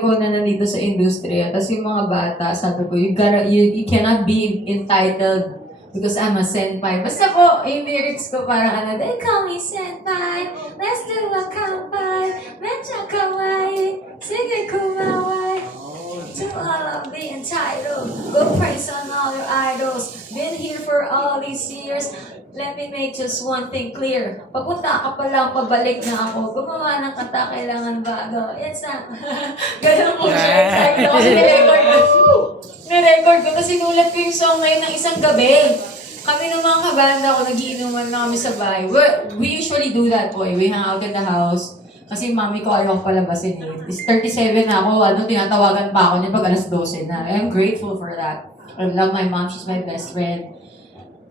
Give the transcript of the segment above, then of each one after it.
ko na nandito sa industriya, tapos yung mga bata, sabi ko, you cannot be entitled because I'm a senpai. Basta po, yung lyrics ko parang ano, they call me senpai, let's do a kanpai, medyo kawaii, sige kumawai. To all of the entitled, go praise on all your idols, been here for all these years. Let me make just one thing clear. Papunta ka pa lang, pabalik na ako. Gumawa ng kanta, kailangan bago. It's not... Ganun po siya. Excited ako. Kasi nirecord ko. Kasi nulat ko yung song ngayon ng isang gabi. Kami ng mga kabanda ko, nagiinuman na kami sa bahay. We usually do that, boy. We hang out in the house. Kasi mami ko ayaw ko palabasin eh. Is 37 na ako, tinatawagan pa ako niya pag alas 12 na. I'm grateful for that. I love my mom, she's my best friend.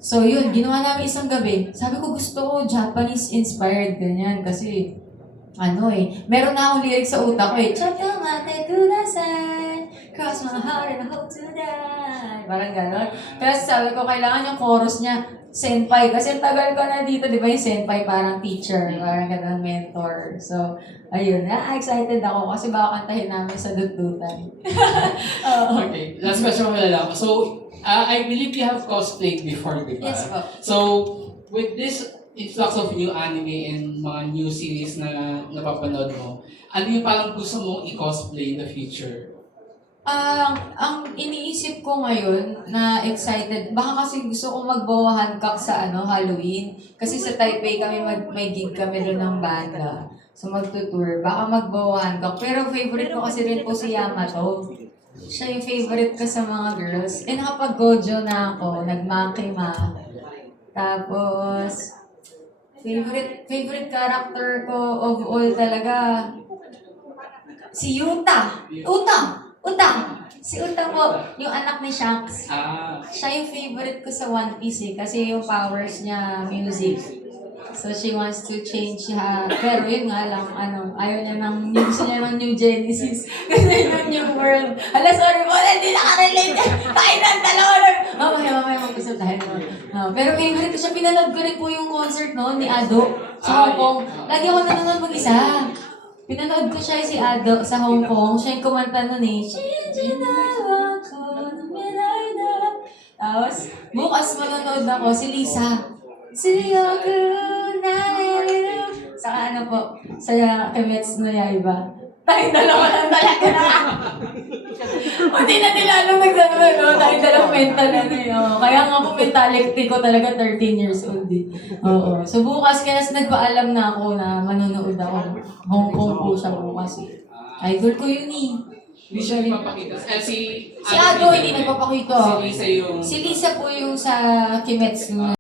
So yun, ginawa namin isang gabi. Sabi ko gusto ko Japanese-inspired ganyan kasi meron na akong lyrics sa utak ko eh. Chotomate kudasai, cross my heart and I hope to die. Parang gano'n. Tapos sabi ko kailangan yung chorus niya, senpai. Kasi tagal ko na dito, di ba yung senpai parang teacher, parang gano'n mentor. So, ayun, excited ako kasi baka kantahin namin sa dudutan. Okay, last question ko na lang. So, I believe you have cosplayed before, di ba? Yes po. So, with this influx of new anime and mga new series na napapanood mo, ano yung parang gusto mong i-cosplay in the future? Ang iniisip ko ngayon na excited, baka kasi gusto ko mag-boa Hancock sa Halloween. Kasi sa Taipei kami may gig kami doon ng banda. So magtutour, baka mag-boa Hancock. Pero favorite ko kasi rin po si Yamato. Siya yung favorite ko sa mga girls. Eh nakapag-gojo na ako, nag-makima. Tapos, favorite character ko of all talaga, si Yuta. Uta! Si Uta po, yung anak ni Shanks. Siya yung favorite ko sa One Piece kasi yung powers niya, music. So she wants to change pero yun nga lang, ayaw niya gusto niya ng New Genesis. Gusto niya ng New World. Hala, sorry po, hindi nakarelate. Tayo ng dalawa lang. Mamaya mag-usap tayo. Pero favorite ko siya, pinanood ko rin po yung concert noon ni Ado sa Hong Kong. Lagi ako nanonood mag-isa. Pinanood ko siya si Ado sa Hong Kong. Siya yung kumanta nun eh. Tapos, bukas manonood ako si Lisa. Saka sa Kimetsu no Yaiba. Tayong dalawa lang talaga na. Hindi na nila alam nagsabi tayong dalawang mental Kaya nga po mentality ko talaga 13 years old eh. Oo. So bukas kaya nagpaalam na ako na manonood ako. Hong Kong po siya bukas eh. Idol ko yun eh. Hindi siya nagpapakita. Si Ado hindi nagpapakita. Si Lisa yung... Si Lisa po yung sa Kimetsu no